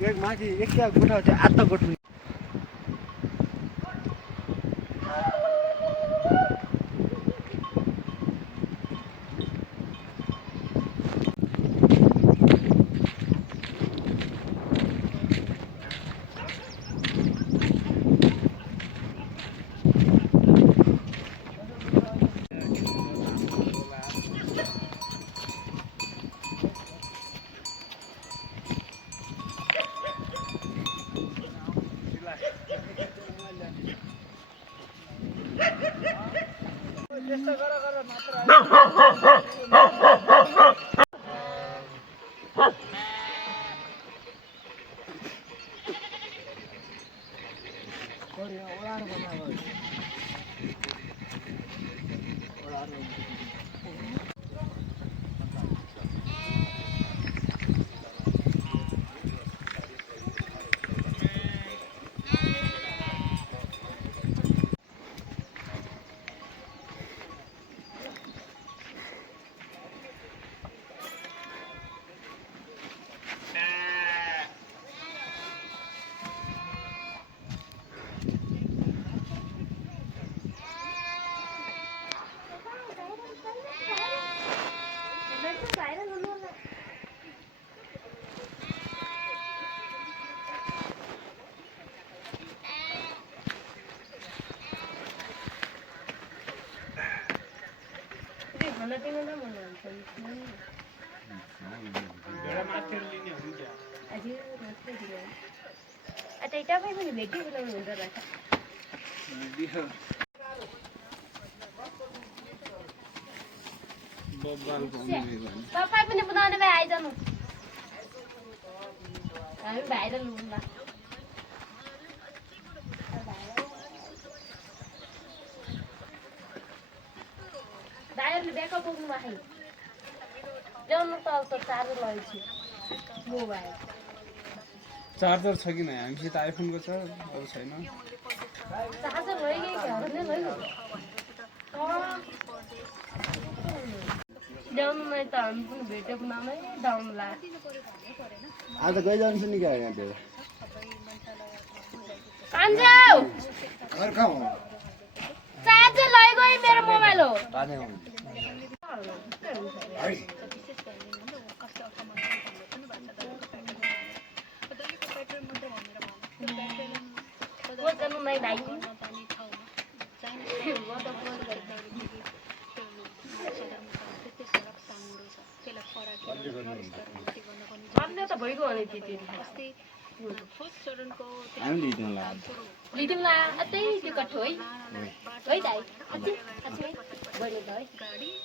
एक माथि एक गोठा चाहिँ आत्ता गोठ तपाईँ पनि बनाउने भए आइजानु हामी भाइरल हुँला भाइरलले ब्याकअप पुग्नु भयो ल्याउनु त चार्जर लगेको छु मोबाइल चार्जर छ कि नै हामीसित आइफोनको छ अरू छैन चार्जर लैगयो घरले लैगयो ल्याउनु नै त हामी पनि भेट्यो बनाउनै डाउनला आज गइजान्छ नि क्या यहाँ त्यो कान्छौ घर कहाँ हो चार्जर लैगयो मेरो मोबाइल हो बोल्नु नै भाइ अन्य त भइगयो भने त्यति लिदिउँला अझै त्यो कठो है दाइ अझै बढ्नु त है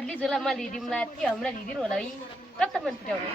लिजुला लिदिउँला त्यो हामीलाई लिदिनु होला है कता मन पुर्याउने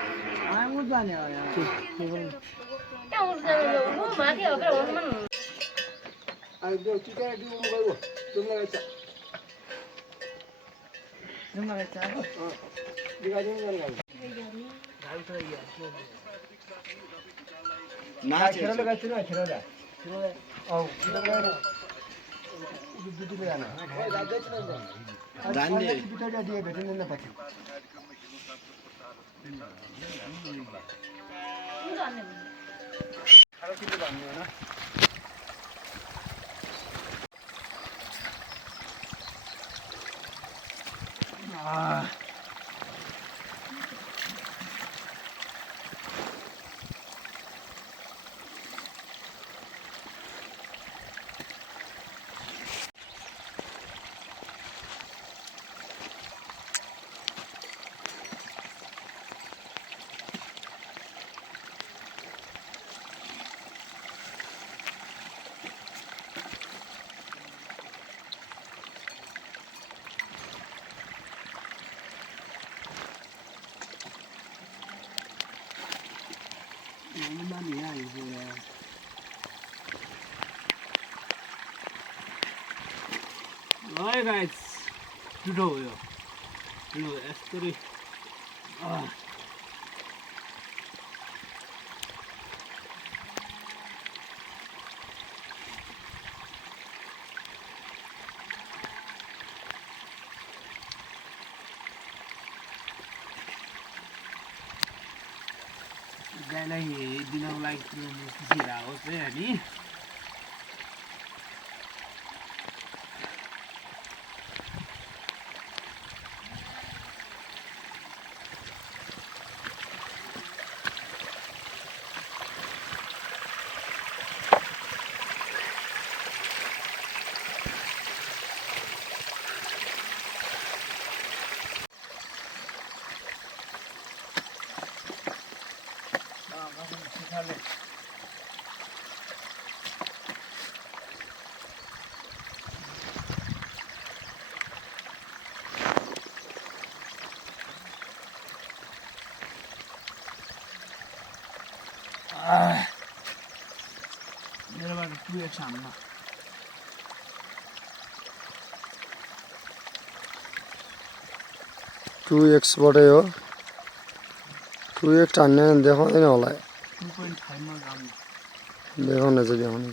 नि यहाँ हिजो यहाँ है गाइस टुटो हो यो यस्तरी गाईलाई दिनको लागि सिसिरहेको होस् है हामी मेरोबाट 2x हान्न 2x बाटै हो 2x हान्ने देखाउँदैन होला 2.5 मा जानु देखाउने चाहिँ देखाउने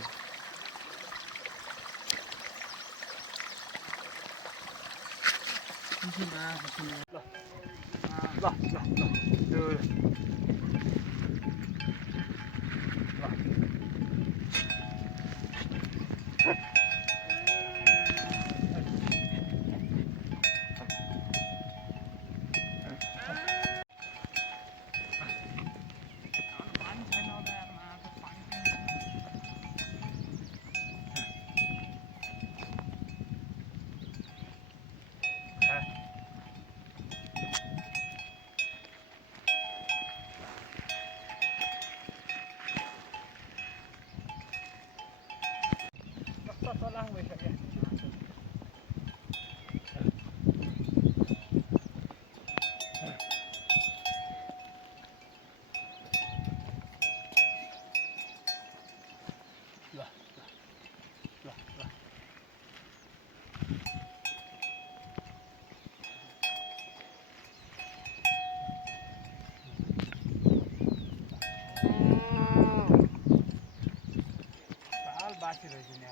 बासी रहेछ नि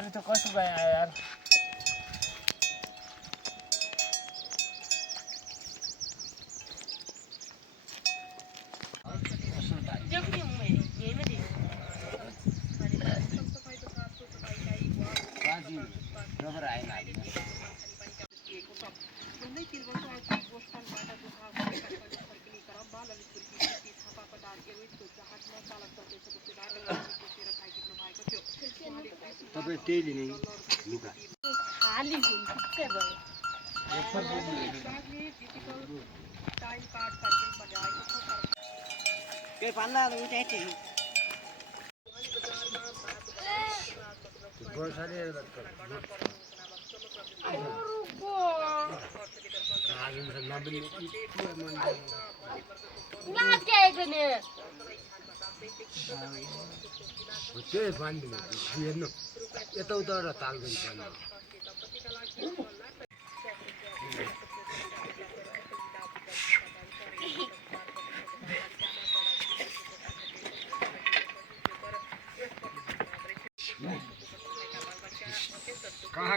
अरे तो कसो गयो यार तपाईँ त्यही लिने लुगा खाली हुँदै भयो के पाल्ला उठाइथे लाज के आएको नि त्यो पानी हेर्नु यताउता ताल गरिकन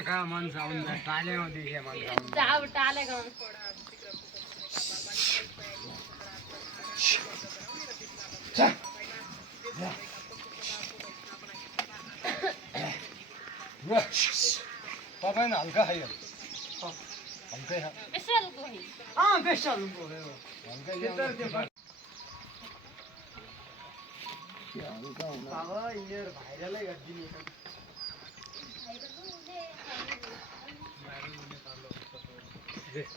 कहाँ मान्छे आउँदा टालेमा देखे मान्छे आउँदा अब टालेको तपाईँ न हल्का खायो हल्कै खा स्पेसल कोही बेसल हल्कै बाबा यिनीहरू भाइरलै गरिदिने ठिक छ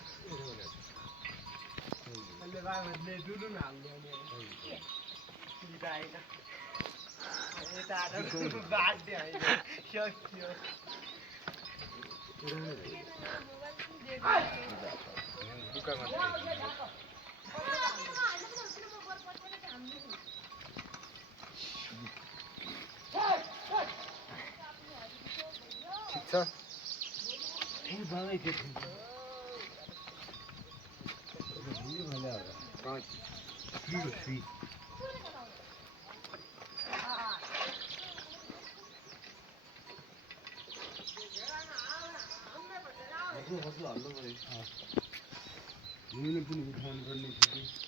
पनि उठाउनु पर्ने थियो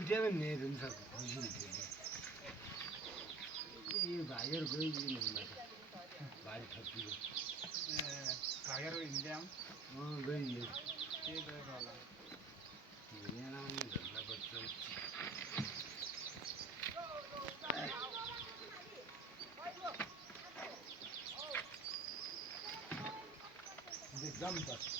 छुट्यामै नेट हुन्छ यो भाइहरू गइदिनु भाइ थपियो भागेर हिँड्दै गइदियो त्यही गएर होला यहाँ झन्डा बच्छ एकदम त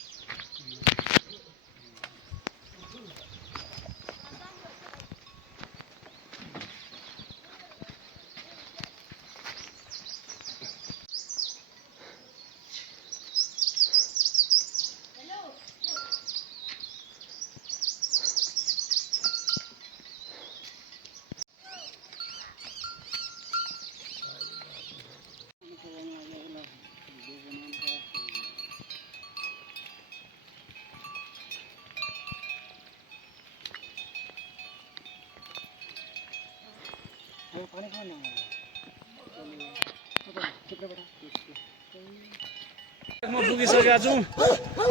म पुगिसकेको छु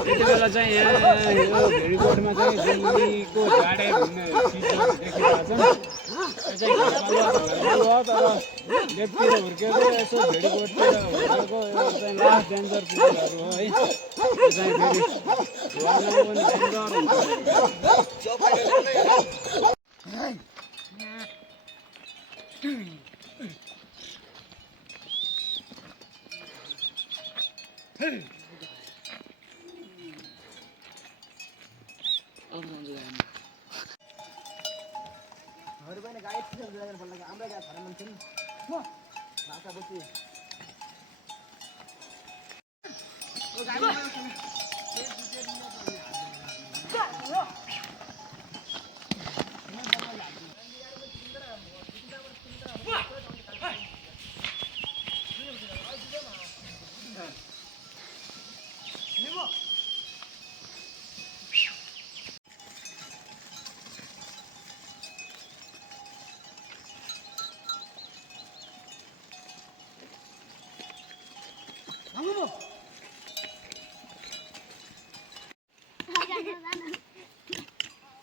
यति बेला चाहिँ यहाँ यो भेडीकोटमा चाहिँ दिल्लीको झाडे भन्ने चिजहरू देखिरहेको छ यो चाहिँ घरपालुवा हो तर लेफ्टतिर हुर्केको यसो भेडीकोटतिर हुर्केको यो चाहिँ लास्ट डेन्जर चिजहरू हो है यो चाहिँ फेरि हेर्न पनि डेन्जर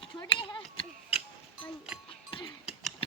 छोटे हैं